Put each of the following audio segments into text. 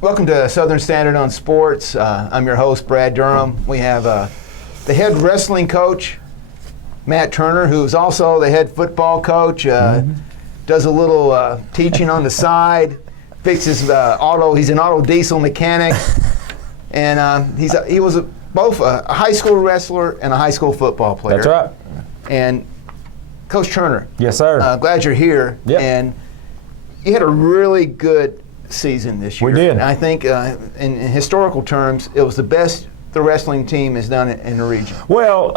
Welcome to Southern Standard on Sports. I'm your host, Brad Durham. We have the head wrestling coach, Matt Turner, who's also the head football coach, does a little teaching on the side, fixes he's an auto diesel mechanic, and he was both a high school wrestler and a high school football player. That's right. And Coach Turner. Yes, sir. Glad you're here. Yep. And you had a really good season this year. We did. And I think in historical terms, it was the best the wrestling team has done in the region. Well,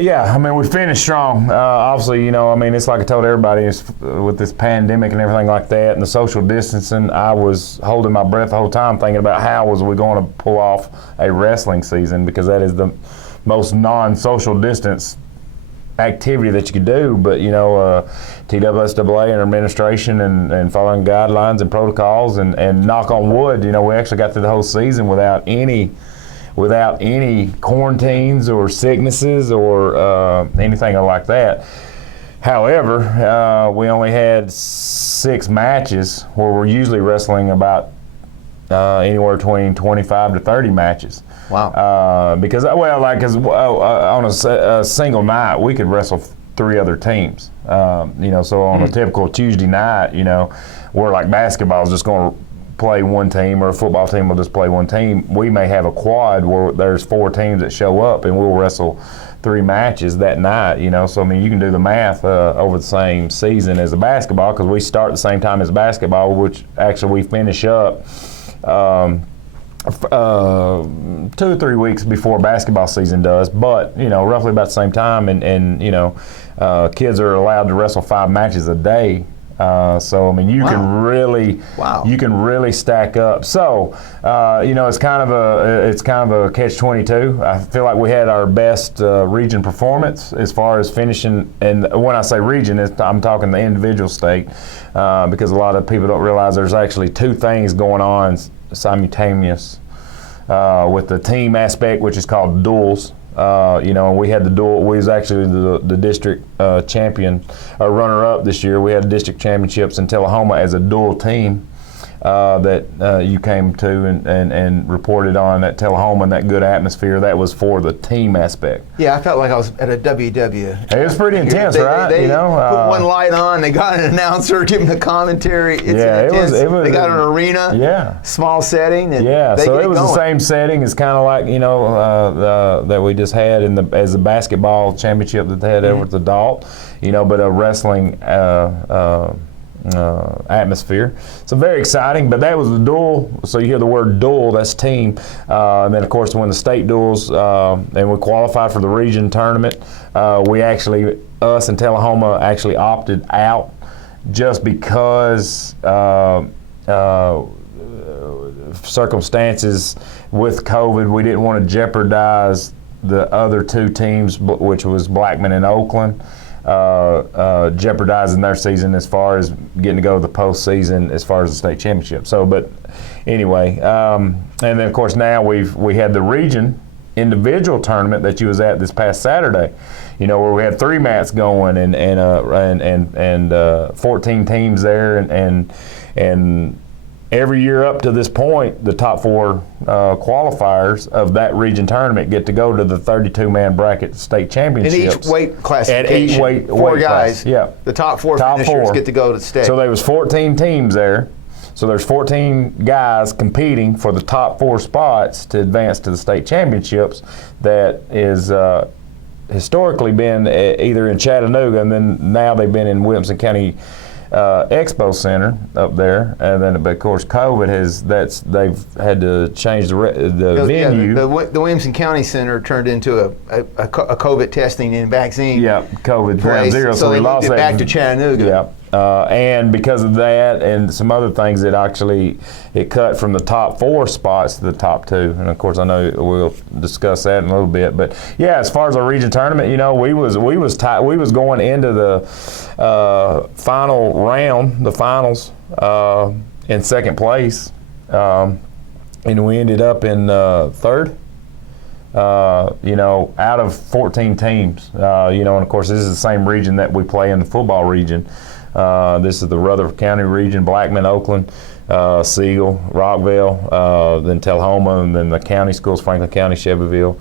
yeah, I mean, we finished strong. Obviously, it's like I told everybody, with this pandemic and everything like that and the social distancing, I was holding my breath the whole time thinking about how was we going to pull off a wrestling season, because that is the most non-social distance activity that you could do. But TWSAA and administration and following guidelines and protocols and knock on wood, we actually got through the whole season without any quarantines or sicknesses or anything like that. However, we only had 6 matches where we're usually wrestling about anywhere between 25 to 30 matches. Wow. Because on a single night, we could wrestle 3 other teams. So on a typical Tuesday night, where like basketball is just going to play one team, or a football team will just play one team, we may have a quad where there's 4 teams that show up and we'll wrestle 3 matches that night. So you can do the math over the same season as a basketball, because we start the same time as basketball, which actually we finish up 2 or 3 weeks before basketball season does, but roughly about the same time, and kids are allowed to wrestle 5 matches a day. You can really stack up. So it's kind of a catch-22. I feel like we had our best region performance as far as finishing, and when I say region, I'm talking the individual state, because a lot of people don't realize there's actually 2 things going on simultaneous with the team aspect, which is called duels. We had the duel. We was actually the district champion, or runner-up this year. We had district championships in Tullahoma as a dual team that you came to and reported on at Tullahoma, and that good atmosphere. That was for the team aspect. Yeah, I felt like I was at a WW. It was pretty intense, right? They put one light on. They got an announcer giving the commentary. It's intense. It was. They got an arena. Yeah. Small setting. And so it was the same setting. It's kind of like that we just had as a basketball championship that they had over at the Dalt. But a wrestling atmosphere. So very exciting, but that was the duel. So you hear the word duel, that's team. And then of course to win the state duels, and we qualified for the region tournament. Us and Tullahoma actually opted out just because circumstances with COVID. We didn't want to jeopardize the other 2 teams, which was Blackman and Oakland, jeopardizing their season as far as getting to go to the postseason as far as the state championship. So, but anyway, and then of course now we had the region individual tournament that you was at this past Saturday, where we had 3 mats going and 14 teams there, and every year up to this point, the top 4 qualifiers of that region tournament get to go to the 32-man bracket state championships. In each weight classification, at each 4 guys. Class. Yeah, the top 4 finishers get to go to state. So there was 14 teams there. So there's 14 guys competing for the top 4 spots to advance to the state championships. That is historically been either in Chattanooga, and then now they've been in Williamson County Expo Center up there, and then of course COVID they've had to change the venue. The Williamson County Center turned into a COVID testing and vaccine. Yeah, COVID ground zero. So we they lost moved it that. back to Chattanooga. Yeah. And because of that and some other things, it cut from the top 4 spots to the top 2. And of course, I know we'll discuss that in a little bit. But yeah, as far as our region tournament, we was going into the final round, the finals, in 2nd place, and we ended up in 3rd. Out of 14 teams, and of course this is the same region that we play in, the football region. This is the Rutherford County region, Blackman, Oakland, Siegel, Rockville, then Tullahoma, and then the county schools, Franklin County, Shelbyville,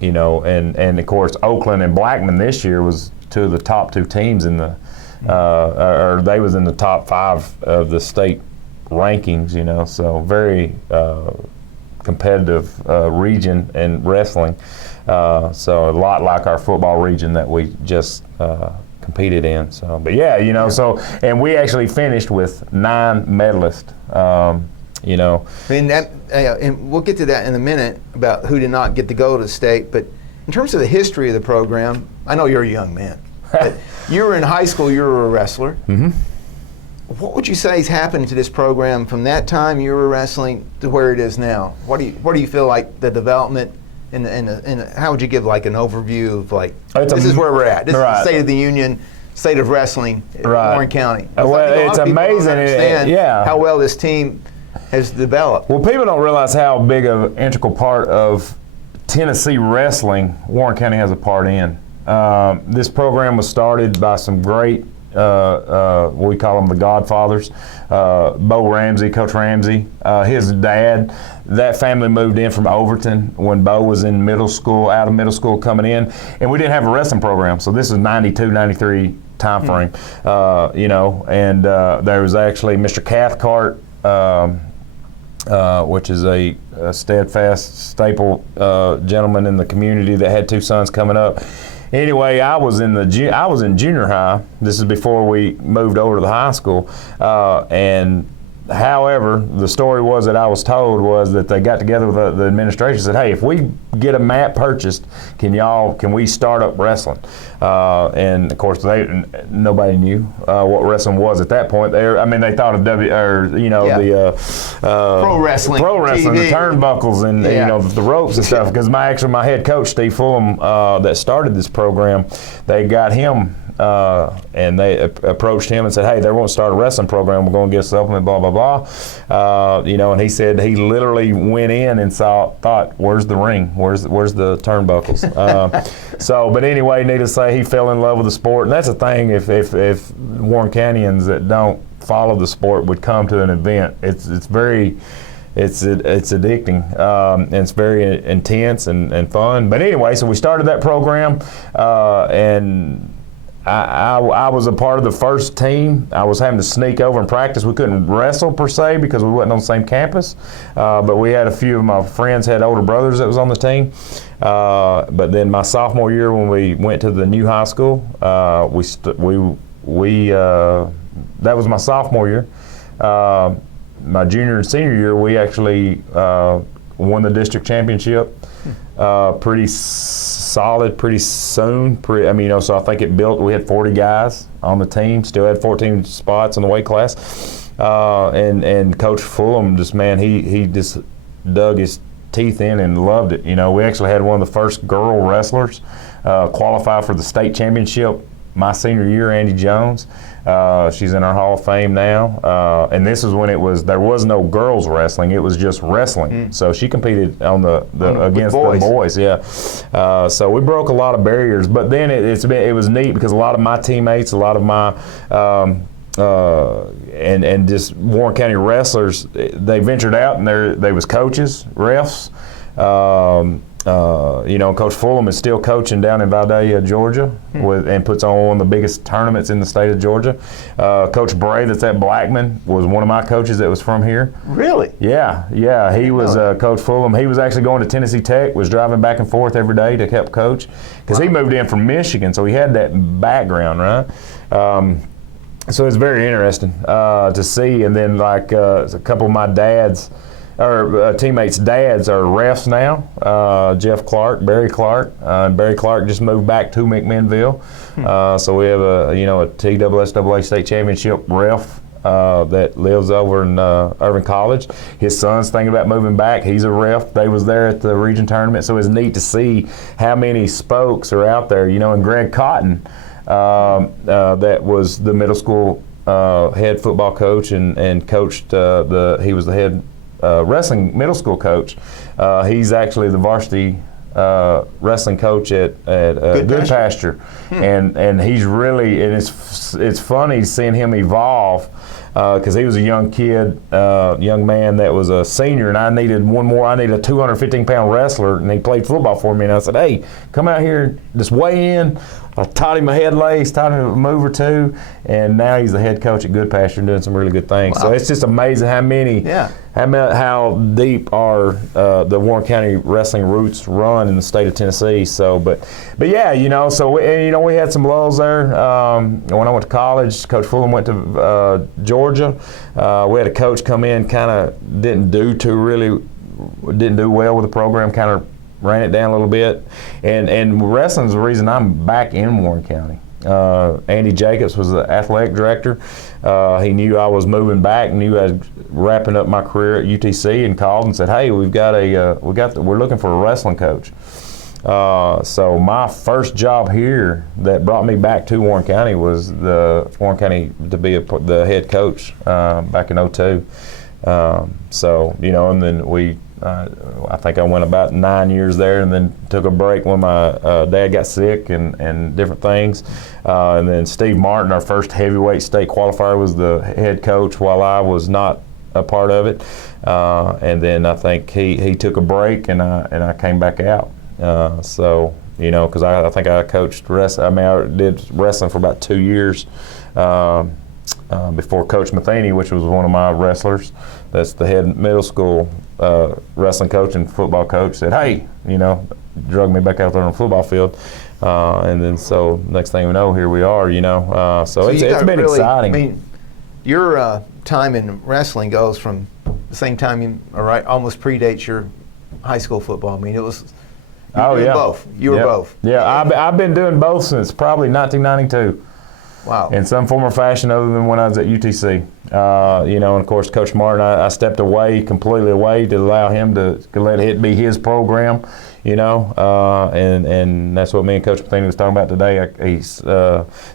you know, and of course Oakland and Blackman this year was two of the top two teams in the, or they was in the top 5 of the state rankings, you know, so very competitive region in wrestling. So a lot like our football region that we just competed in. So, but yeah, you know, so, and we actually finished with 9 medalists, you know. And that, and we'll get to that in a minute about who did not get to go to the state. But in terms of the history of the program, I know you're a young man. But you were in high school. You were a wrestler. Mm-hmm. What would you say has happened to this program from that time you were wrestling to where it is now? What do you feel like the development and how would you give like an overview of like this is where we're at? This is the state of the union, state of wrestling in Warren County. Well, it's amazing. Understand how well this team has developed. Well, people don't realize how big of an integral part of Tennessee wrestling Warren County has a part in. This program was started by some great, we call them the Godfathers, Bo Ramsey, Coach Ramsey, his dad. That family moved in from Overton when Bo was in middle school, out of middle school coming in, and we didn't have a wrestling program. So this is 92, 93 time frame, you know, and there was actually Mr. Cathcart, which is a steadfast staple gentleman in the community that had 2 sons coming up. Anyway, I was in junior high. This is before we moved over to the high school, and however, the story was that I was told was that they got together with the administration and said, "Hey, if we get a mat purchased, can we start up wrestling?" And of course, nobody knew what wrestling was at that point. They thought of the pro wrestling, TV. The turnbuckles and you know the ropes and stuff. Because my head coach Steve Fulham that started this program, they got him. And they approached him and said, "Hey, they won't start a wrestling program. We're going to get a supplement, blah blah blah." You know, and he said he literally went in and thought, "Where's the ring? Where's the turnbuckles?" But anyway, needless to say, he fell in love with the sport, and that's the thing. If Warren Countyans that don't follow the sport would come to an event, it's addicting, and it's very intense and fun. But anyway, so we started that program, and I was a part of the first team. I was having to sneak over and practice. We couldn't wrestle per se because we wasn't on the same campus, but we had a few of my friends had older brothers that was on the team. But then my sophomore year when we went to the new high school, that was my sophomore year. My junior and senior year, we actually won the district championship. Pretty solid, pretty soon. So I think it built. We had 40 guys on the team. Still had 14 spots in the weight class. And Coach Fulham, he just dug his teeth in and loved it. You know, we actually had one of the first girl wrestlers qualify for the state championship my senior year, Andy Jones. She's in our Hall of Fame now. And this is when there was no girls wrestling, it was just wrestling. So she competed on against the boys, yeah. So we broke a lot of barriers, but then it was neat because a lot of my teammates, a lot of my and just Warren County wrestlers, they ventured out and they was coaches, refs. Coach Fulham is still coaching down in Vidalia, Georgia, and puts on one of the biggest tournaments in the state of Georgia. Coach Bray, that's at Blackman, was one of my coaches that was from here. Really? Yeah. He was Coach Fulham. He was actually going to Tennessee Tech, was driving back and forth every day to help coach, because he moved in from Michigan, so he had that background, right? So it's very interesting to see. And then a couple of my teammates' dads are refs now. Jeff Clark, Barry Clark. Barry Clark just moved back to McMinnville. So we have a TSSAA state championship ref that lives over in Irving College. His son's thinking about moving back. He's a ref. They was there at the region tournament. So it's neat to see how many spokes are out there. You know, and Greg Cotton, that was the middle school head football coach and coached he was the head wrestling middle school coach. He's actually the varsity wrestling coach at Good Pasture, and he's really, and it's funny seeing him evolve because he was a young kid, young man that was a senior, and I needed one more. I needed a 215-pound wrestler, and he played football for me. And I said, "Hey, come out here, just weigh in." I taught him a head lace, taught him a move or two, and now he's the head coach at Goodpasture and doing some really good things. Wow. So it's just amazing how deep our the Warren County wrestling roots run in the state of Tennessee. So, but yeah, so we had some lulls there. When I went to college, Coach Fulham went to Georgia. We had a coach come in, kind of didn't do well with the program, kind of ran it down a little bit, and wrestling's the reason I'm back in Warren County. Andy Jacobs was the athletic director. He knew I was moving back, knew I was wrapping up my career at UTC, and called and said, "Hey, we're looking for a wrestling coach." So my first job here that brought me back to Warren County was the Warren County to be the head coach back in '02. And then I think I went about 9 years there, and then took a break when my dad got sick and different things. And then Steve Martin, our first heavyweight state qualifier, was the head coach while I was not a part of it. And then I think he took a break, and I came back out. Because I think I coached wrestling. I did wrestling for about 2 years. Before Coach Matheny, which was one of my wrestlers, that's the head middle school wrestling coach and football coach, said, "Hey," drug me back out there on the football field, and then so next thing we know, here we are. So it's been really exciting. I mean, your time in wrestling goes from the same time almost predates your high school football. I mean, it was. Both. You were both. Yeah, I've been doing both since probably 1992. Wow. In some form or fashion, other than when I was at UTC. And of course, Coach Martin, I stepped completely away to allow him to let it be his program, and that's what me and Coach Matheny was talking about today.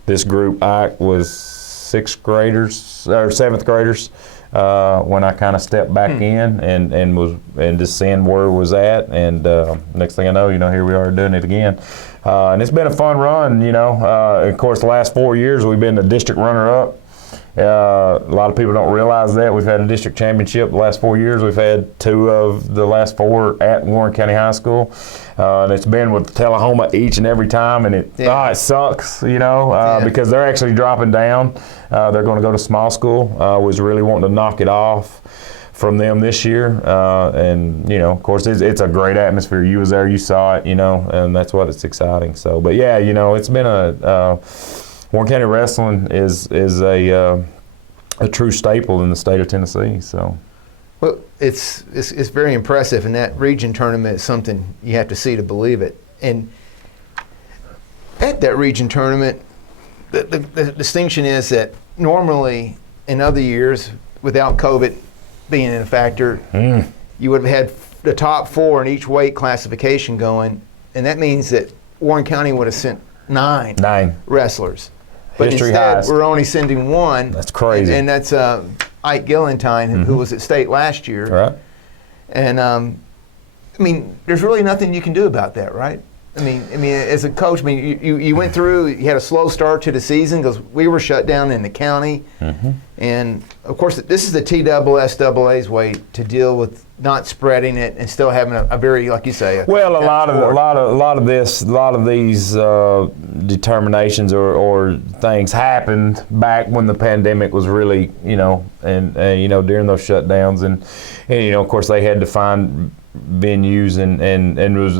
This group, Ike, was 6th graders or 7th graders when I kind of stepped back in and just seeing where it was at, and next thing I know, here we are doing it again. And it's been a fun run, of course, the last 4 years we've been the district runner-up. A lot of people don't realize that. We've had a district championship the last 4 years. We've had 2 of the last 4 at Warren County High School. And it's been with Tullahoma each and every time, and it sucks, because they're actually dropping down. They're going to go to small school. Was really wanting to knock it off from them this year, and of course it's a great atmosphere. You was there, you saw it, and that's what it's exciting. So, but yeah, it's been Warren County wrestling is a true staple in the state of Tennessee. So, well, it's very impressive, and that region tournament is something you have to see to believe it. And at that region tournament, the distinction is that normally in other years, without COVID being a factor, you would have had the top 4 in each weight classification going, and that means that Warren County would have sent 9 wrestlers. But History instead, highest. we're only sending 1. That's crazy. And that's Ike Gillentine, who was at state last year. Right. And there's really nothing you can do about that, right? I mean, as a coach, you went through. You had a slow start to the season because we were shut down in the county, and of course, this is the TSSAA's way to deal with not spreading it and still having a very, like you say. A lot of these determinations or things happened back when the pandemic was really, and during those shutdowns, and of course, they had to find venues and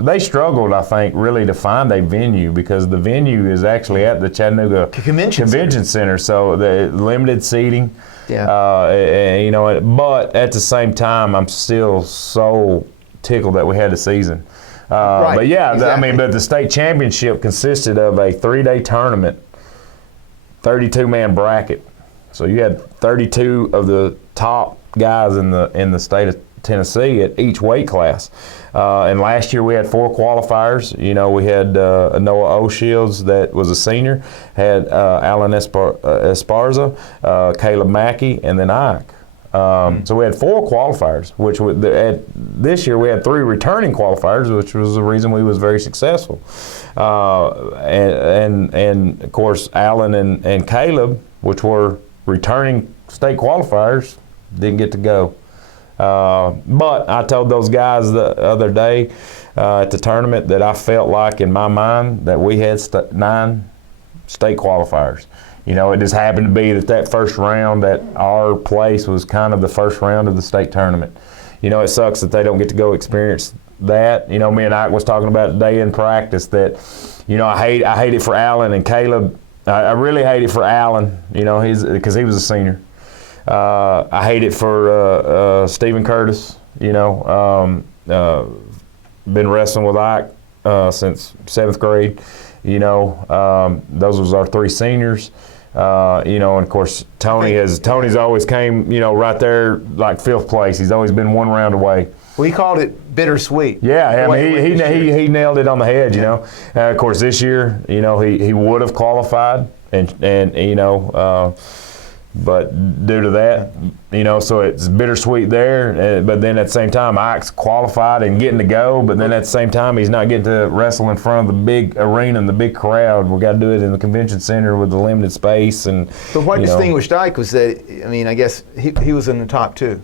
they struggled, I think, really to find a venue because the venue is actually at the Chattanooga Convention Center, so the limited seating. Yeah. But at the same time, I'm still so tickled that we had a season. Right. But yeah, exactly. But the state championship consisted of a 3-day tournament, 32-man bracket. So you had 32 of the top guys in the state of Tennessee at each weight class. And last year we had 4 qualifiers. We had Noah O'Shields that was a senior, had Alan Esparza, Caleb Mackey, and then Ike. So we had 4 qualifiers, which this year we had 3 returning qualifiers, which was the reason we was very successful. And of course Alan and Caleb, which were returning state qualifiers didn't get to go. But I told those guys the other day at the tournament that I felt like in my mind that we had 9 state qualifiers. You know, it just happened to be that first round, that our place was kind of the first round of the state tournament. You know, it sucks that they don't get to go experience that. You know, me and Ike was talking about today in practice that, you know, I hate it for Alan and Caleb. I really hate it for Alan, you know, because he was a senior. I hate it for Stephen Curtis, you know. Been wrestling with Ike since 7th grade. You know, those was our 3 seniors. You know, and of course Tony's always came, you know, right there like 5th place. He's always been 1 round away. We called it bittersweet. Yeah, I mean, he nailed it on the head, you know. Of course, this year, you know, he would have qualified, and you know, but due to that, you know, so it's bittersweet there. But then at the same time, Ike's qualified and getting to go, but then at the same time, he's not getting to wrestle in front of the big arena and the big crowd. We got to do it in the convention center with the limited space. But what distinguished Ike was that, I mean, I guess he was in the top 2.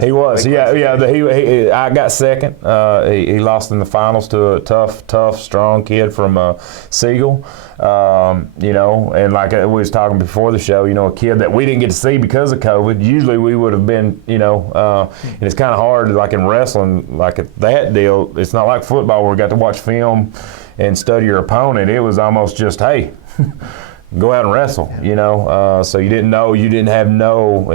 He was, I got second. He lost in the finals to a tough, strong kid from Siegel. You know, and like we was talking before the show, you know, a kid that we didn't get to see because of COVID. Usually we would have been, you know, and it's kind of hard, like in wrestling, like at that deal. It's not like football where we got to watch film and study your opponent. It was almost just, hey, go out and wrestle, you know. So you didn't have no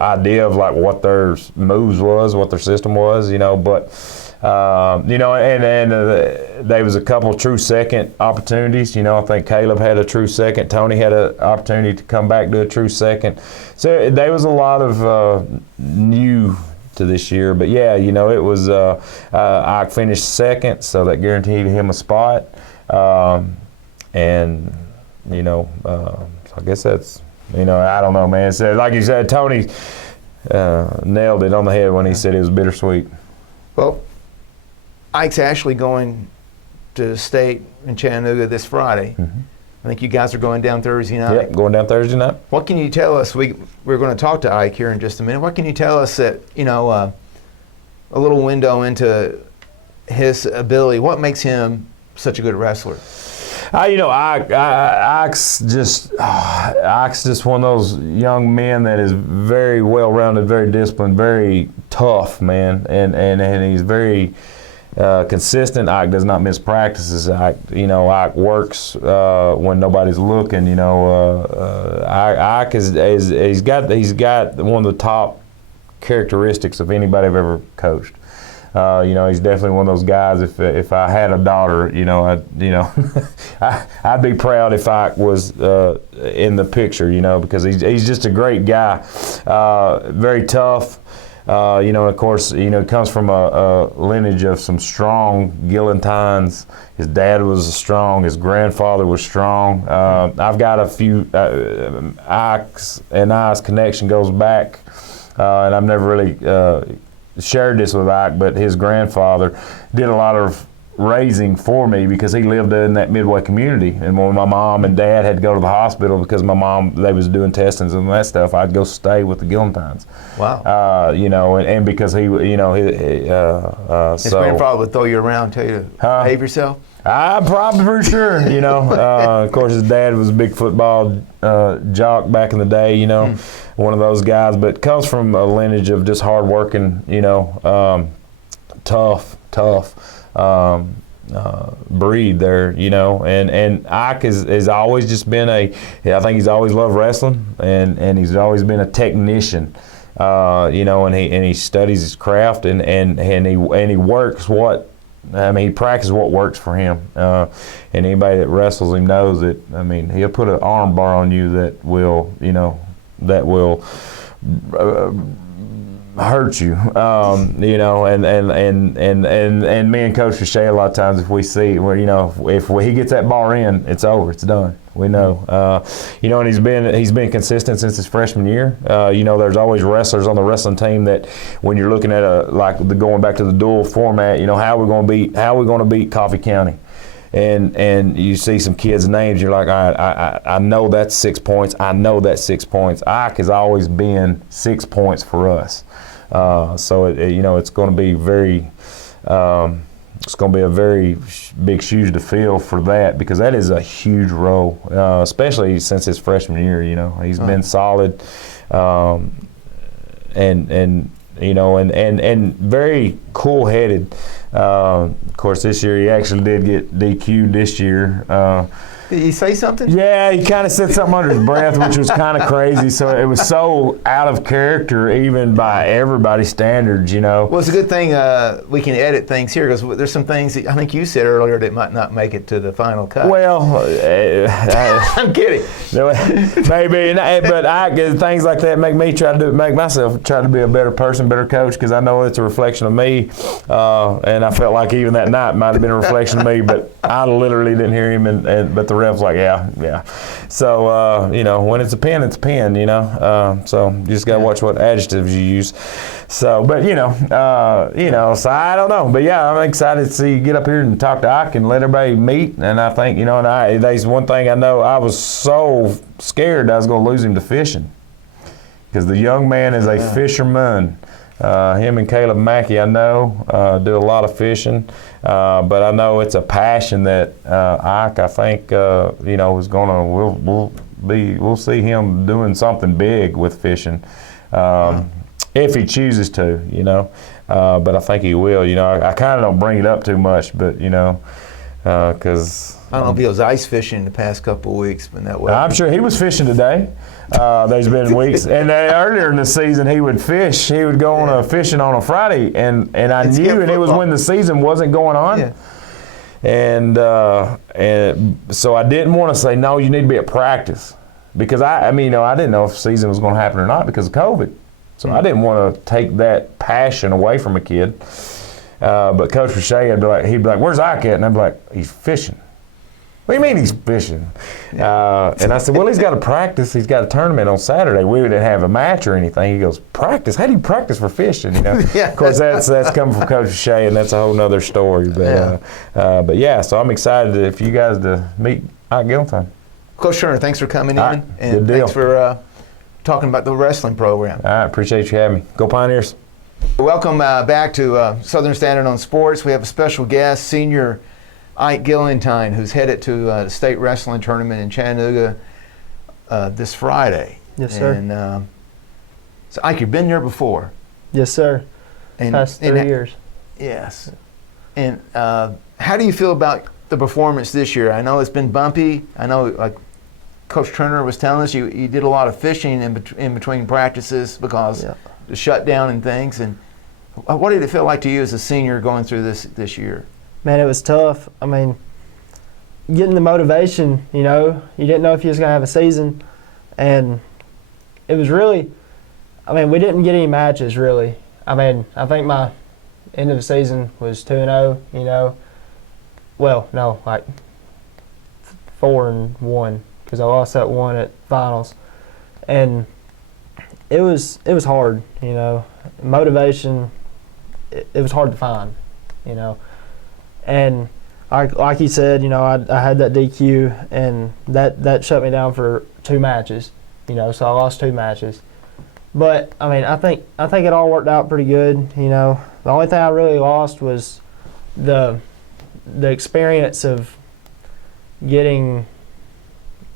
idea of like what their moves was, what their system was, you know. But you know, and there was a couple true second opportunities. You know, I think Caleb had a true second. Tony had an opportunity to come back to a true second. So there was a lot of new to this year. But yeah, you know, it was I finished second, so that guaranteed him a spot. And you know, so I guess that's, you know, I don't know, man. So, like you said, Tony nailed it on the head when he said it was bittersweet. Well, Ike's actually going to state in Chattanooga this Friday. Mm-hmm. I think you guys are going down Thursday night. Yeah, going down Thursday night. What can you tell us? We're going to talk to Ike here in just a minute. What can you tell us that, you know, a little window into his ability? What makes him such a good wrestler? You know, Ike's just one of those young men that is very well-rounded, very disciplined, very tough, man, and he's very consistent. Ike does not miss practices. Ike works when nobody's looking. You know, Ike he's got one of the top characteristics of anybody I've ever coached. You know, he's definitely one of those guys. If I had a daughter, you know, I'd be proud if Ike was in the picture, you know, because he's just a great guy, very tough. You know, of course, you know, comes from a lineage of some strong Gillentines. His dad was strong. His grandfather was strong. I've got a few. Ike's and I's connection goes back, and I've never really shared this with Ike, but his grandfather did a lot of raising for me because he lived in that Midway community. And when my mom and dad had to go to the hospital because my mom, they was doing testings and that stuff, I'd go stay with the Gillentines. Wow. You know, and because he, you know, his grandfather would throw you around and tell you to behave yourself? I'm probably pretty sure, you know. Of course, his dad was a big football jock back in the day, you know, one of those guys, but comes from a lineage of just hard-working, you know, tough breed there, you know. And Ike has always just been I think he's always loved wrestling, and he's always been a technician. You know, and he studies his craft, and he works he practices what works for him. And anybody that wrestles him knows that, I mean, he'll put an arm bar on you that will, you know, hurt you. You know, and me and Coach Richey a lot of times, if we see where, you know, if he gets that bar in, it's over, it's done. We know. You know, and he's been consistent since his freshman year. You know, there's always wrestlers on the wrestling team that when you're looking at going back to the dual format, you know, how are we going to beat Coffee County? and you see some kids' names, you're like, all right, I know that's 6 points. I know that's 6 points. Ike has always been 6 points for us. So it's going to be very. It's going to be a very big shoes to fill for that, because that is a huge role, especially since his freshman year. He's been solid, and very cool-headed. Of course, this year he actually did get DQ'd this year. Did he say something? Yeah, he kind of said something under his breath, which was kind of crazy. So it was so out of character, even by everybody's standards, Well, it's a good thing we can edit things here, because there's some things that I think you said earlier that might not make it to the final cut. Well, I'm kidding. Maybe, but things like that make me make myself try to be a better person, better coach, because I know it's a reflection of me, and I felt like even that night might have been a reflection of me, but I literally didn't hear him, but the ref's like, yeah. So, when it's a pen, it's a pen, so you just got to watch what adjectives you use. So, but, so I don't know. But, yeah, I'm excited to see you get up here and talk to Ike and let everybody meet. And I think, there's one thing I know. I was so scared I was going to lose him to fishing, because the young man is a fisherman. Him and Caleb Mackey, I know, do a lot of fishing, but I know it's a passion that Ike, I think, is gonna. We'll see him doing something big with fishing, if he chooses to, but I think he will. I kind of don't bring it up too much, but because. I don't know if he was ice fishing the past couple of weeks, but that way. I'm sure he was fishing today. There's been weeks, and earlier in the season he would fish. He would go on a fishing on a Friday, and I knew, and it was when the season wasn't going on, and so I didn't want to say no. You need to be at practice, because I didn't know if the season was going to happen or not because of COVID. So I didn't want to take that passion away from a kid. But Coach Richey, he'd be like, "Where's Ike at?" And I'd be like, "He's fishing." What do you mean he's fishing? And I said, well, he's got to practice. He's got a tournament on Saturday. We didn't have a match or anything. He goes, practice? How do you practice for fishing? Of course, that's coming from Coach Shea, and that's a whole nother story. But so I'm excited for you guys to meet Ike Gillenthine. Coach Turner, thanks for coming in, and good deal. Thanks for talking about the wrestling program. I appreciate you having me. Go Pioneers. Welcome back to Southern Standard on Sports. We have a special guest, senior Ike Gillenthine, who's headed to the state wrestling tournament in Chattanooga this Friday. Yes, sir. And so, Ike, you've been there before. Yes, sir. Past 3 years. Yes. And how do you feel about the performance this year? I know it's been bumpy. I know, like Coach Turner was telling us, you did a lot of fishing in between practices because the shutdown and things. And what did it feel like to you as a senior going through this year? Man, it was tough. I mean, getting the motivation, you didn't know if you was going to have a season. And it was really, we didn't get any matches, really. I think my end of the season was 2-0, Well, no, like 4-1, because I lost that one at finals. And it was hard, Motivation, it was hard to find, And like you said, I had that DQ, and that shut me down for 2 matches, so I lost 2 matches. But I think it all worked out pretty good. The only thing I really lost was the experience of getting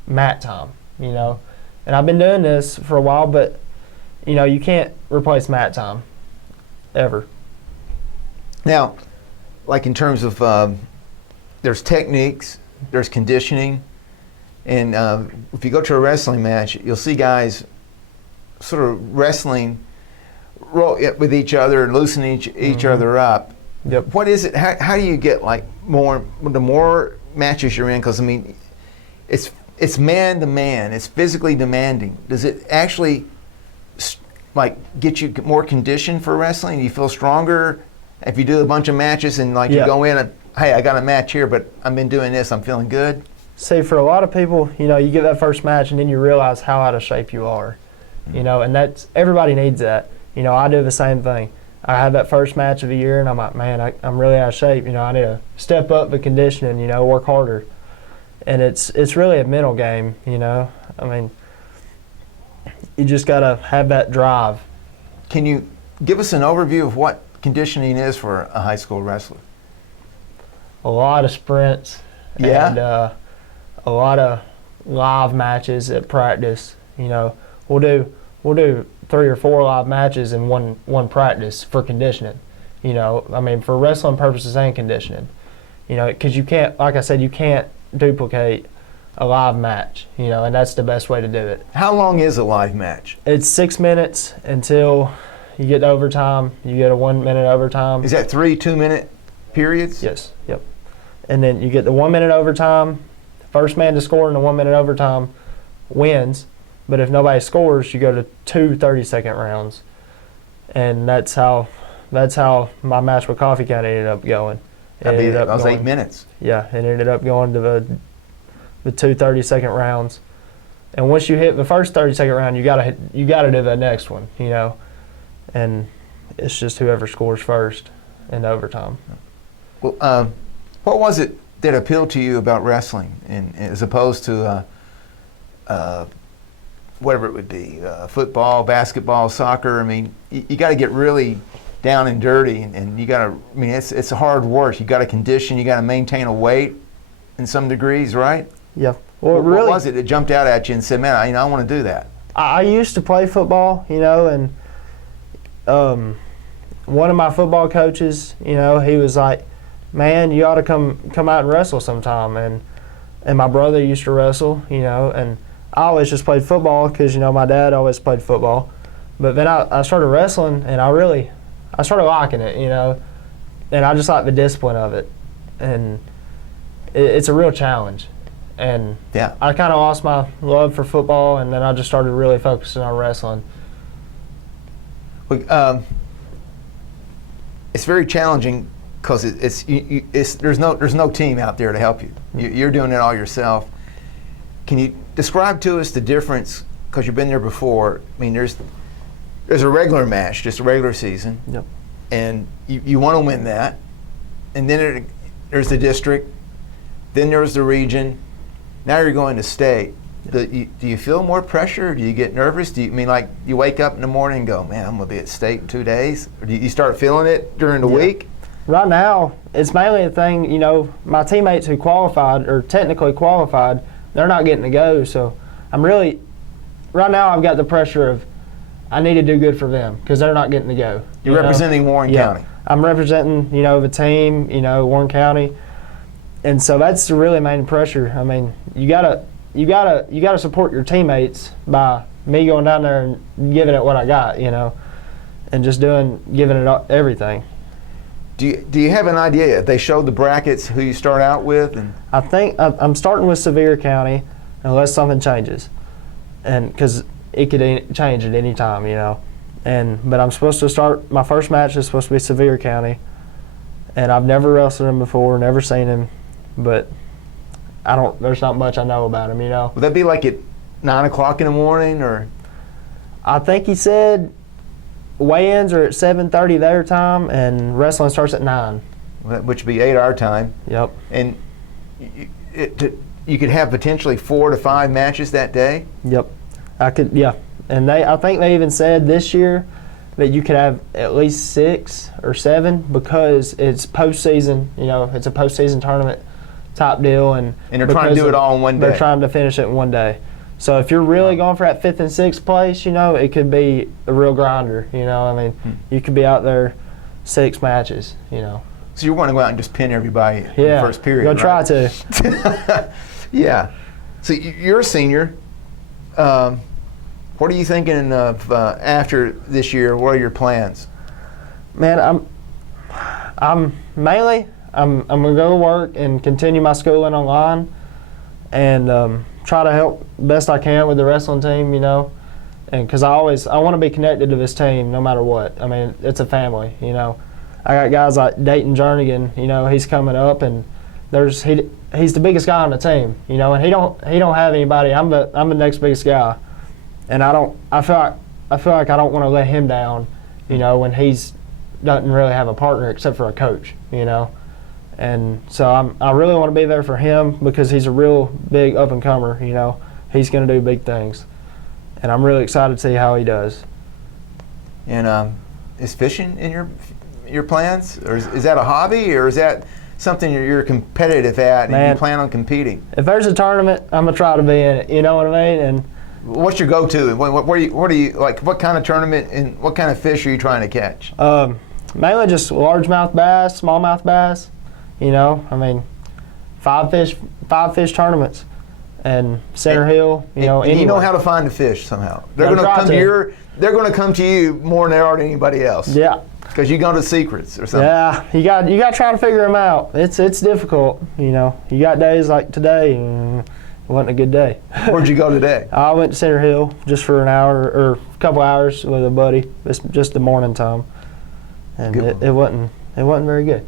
mat time, And I've been doing this for a while, but you can't replace mat time ever. Now, like in terms of there's techniques, there's conditioning, and if you go to a wrestling match, you'll see guys sort of wrestling with each other and loosening each other up. Yep. What is it? How do you get the more matches you're in? Because it's man to man. It's physically demanding. Does it actually get you more conditioned for wrestling? Do you feel stronger if you do a bunch of matches and you go in and, hey, I got a match here, but I've been doing this, I'm feeling good? See, for a lot of people, you get that first match and then you realize how out of shape you are, and that's, everybody needs that. I do the same thing. I had that first match of the year, and I'm like, man, I'm really out of shape. You know, I need to step up the conditioning. You know, work harder. And it's really a mental game. You know, I mean, you just gotta have that drive. Can you give us an overview of what conditioning is for a high school wrestler? A lot of sprints. Yeah? And a lot of live matches at practice. You know, we'll do 3 or 4 live matches in one practice for conditioning. You know, I mean, for wrestling purposes and conditioning. You know, because you can't, like I said, you can't duplicate a live match. You know, and that's the best way to do it. How long is a live match? It's 6 minutes until you get to overtime. You get a 1 minute overtime. Is that 3 2-minute periods? Yes. Yep. And then you get the 1 minute overtime. First man to score in the 1 minute overtime wins. But if nobody scores, you go to 2 30-second rounds. And that's how my match with Coffee County ended up going. That was 8 minutes. Yeah, it ended up going to the 2 30-second rounds. And once you hit the first 30-second round, you gotta do the next one, you know. And it's just whoever scores first in overtime. Well, what was it that appealed to you about wrestling, as opposed to whatever it would be, football, basketball, soccer? I mean, you got to get really down and dirty, and you got to. I mean, it's hard work. You got to condition. You got to maintain a weight, in some degrees, right? Yeah. Well, what was it that jumped out at you and said, "Man, I want to do that"? I used to play football, you know, and one of my football coaches, you know, he was like, "Man, you ought to come out and wrestle sometime." And my brother used to wrestle, you know, and I always just played football because, you know, my dad always played football. But then I started wrestling, and I started liking it, you know, and I just like the discipline of it. And it's a real challenge. And Yeah. I kind of lost my love for football, and then I just started really focusing on wrestling. It's very challenging because there's no team out there to help you. You're doing it all yourself. Can you describe to us the difference, because you've been there before? I mean, there's a regular match, just a regular season, Yep. and you want to win that, and then there's the district, then there's the region, now you're going to state. Do you feel more pressure? Do you get nervous? Do you wake up in the morning and go, "Man, I'm going to be at state in 2 days"? Or do you start feeling it during the week? Right now, it's mainly a thing, you know, my teammates who qualified, or technically qualified, they're not getting to go. So right now I've got the pressure of I need to do good for them because they're not getting to go. You're representing Warren County. I'm representing, you know, the team, you know, Warren County. And so that's the really main pressure. I mean, you gotta support your teammates by me going down there and giving it what I got, you know, and just giving it everything. Do you have an idea? They showed the brackets who you start out with, and I think I'm starting with Sevier County unless something changes, and because it could change at any time, you know. But I'm supposed to start. My first match is supposed to be Sevier County, and I've never wrestled him before, never seen him, but there's not much I know about him, you know. would that be like at 9 o'clock in the morning, or? I think he said weigh-ins are at 7:30 their time, and wrestling starts at 9. Which would be 8 our time. Yep. And you could have potentially 4 to 5 matches that day. Yep. I could. Yeah. And I think they even said this year that you could have at least 6 or 7 because it's postseason. You know, it's a postseason tournament type deal, and they're trying to do it all in one day. They're trying to finish it in one day. So if you're really going for that 5th and 6th place, you know, it could be a real grinder. You know, I mean, you could be out there 6 matches. You know. So you want to go out and just pin everybody in the first period. Go right? try to. Yeah. So you're a senior. What are you thinking of after this year? What are your plans? Man, I'm mainly gonna go to work and continue my schooling online, and try to help best I can with the wrestling team, you know, and because I want to be connected to this team no matter what. I mean, it's a family, you know. I got guys like Dayton Jernigan, you know, he's coming up, and he's the biggest guy on the team, you know, and he don't have anybody. I'm the next biggest guy, and I feel like I don't want to let him down, you know, when he's doesn't really have a partner except for a coach, And so I really want to be there for him because he's a real big up and comer. He's going to do big things, and I'm really excited to see how he does. And is fishing in your plans, or is that a hobby, or is that something you're competitive at and Man, you plan on competing? If there's a tournament, I'm gonna try to be in it. You know what I mean? And what's your go-to? What are you like? What kind of tournament and what kind of fish are you trying to catch? Mainly just largemouth bass, smallmouth bass. I mean, five fish tournaments, and Center Hill. And anywhere. you know how to find the fish somehow. They're Gotta going to try come to They're going to come to you more than they are to anybody else. Yeah. Because you go to secrets or something. Yeah, you got to try to figure them out. It's difficult. You got days like today. It wasn't a good day. Where'd you go today? I went to Center Hill just for an hour or a couple hours with a buddy. It's just the morning time, and it wasn't very good.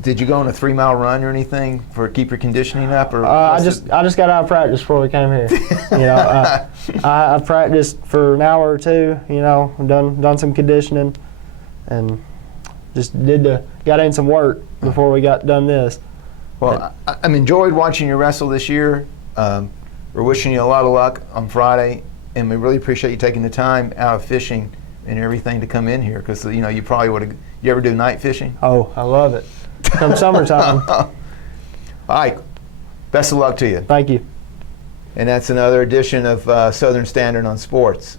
Did you go on a 3-mile run or anything for keep your conditioning up? Or I just got out of practice before we came here. I practiced for an hour or two. Done some conditioning, and just got in some work before we got done this. Well, I'm enjoyed watching you wrestle this year. We're wishing you a lot of luck on Friday, and we really appreciate you taking the time out of fishing and everything to come in here because you probably would have. You ever do night fishing? Oh, I love it. Come summertime. All right. Best of luck to you. Thank you. And that's another edition of Southern Standard on Sports.